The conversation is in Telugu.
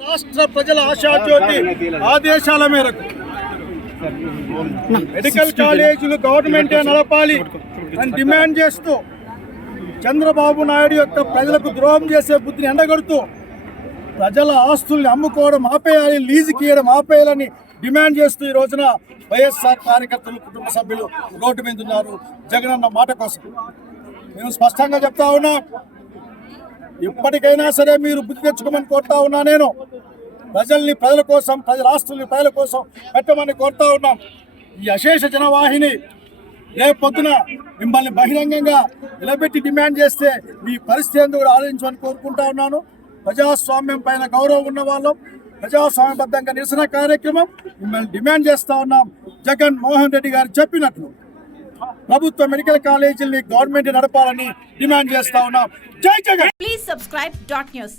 రాష్ట్ర ప్రజల ఆశాజ్యోతి ఆదేశాల మేరకు మెడికల్ కాలేజీలు గవర్నమెంటే నడపాలి అని డిమాండ్ చేస్తూ చంద్రబాబు నాయుడు యొక్క ప్రజలకు ద్రోహం చేసే బుద్ధిని ఎండగడుతూ ప్రజల ఆస్తుల్ని అమ్ముకోవడం ఆపేయాలి, లీజుకి ఇవ్వడం ఆపేయాలని డిమాండ్ చేస్తూ ఈ రోజున వైఎస్ఆర్ కార్యకర్తలు కుటుంబ సభ్యులు రోడ్డు మీద ఉన్నారు జగనన్న మాట కోసం. మేము స్పష్టంగా చెప్తా ఉన్నా, ఇప్పటికైనా సరే మీరు బుద్ధి తెచ్చుకోమని కోరుతా ఉన్నా. నేను ప్రజల కోసం, ప్రజల ఆస్తుల్ని ప్రజల కోసం పెట్టమని కోరుతా ఉన్నాం. ఈ అశేష జనవాహిని రేపు పొద్దున మిమ్మల్ని బహిరంగంగా నిలబెట్టి డిమాండ్ చేస్తే మీ పరిస్థితి ఎందుకు కూడా ఆలోచించమని కోరుకుంటా ఉన్నాను. ప్రజాస్వామ్యం పైన గౌరవం ఉన్న వాళ్ళం, ప్రజాస్వామ్యబద్ధంగా నిరసన కార్యక్రమం మిమ్మల్ని డిమాండ్ చేస్తా ఉన్నాం. జగన్ మోహన్ రెడ్డి గారు చెప్పినట్లు ప్రభుత్వ మెడికల్ కాలేజీల్ని గవర్నమెంట్ నడపాలని డిమాండ్ చేస్తా ఉన్నాం. జై జగన్. Please subscribe .news.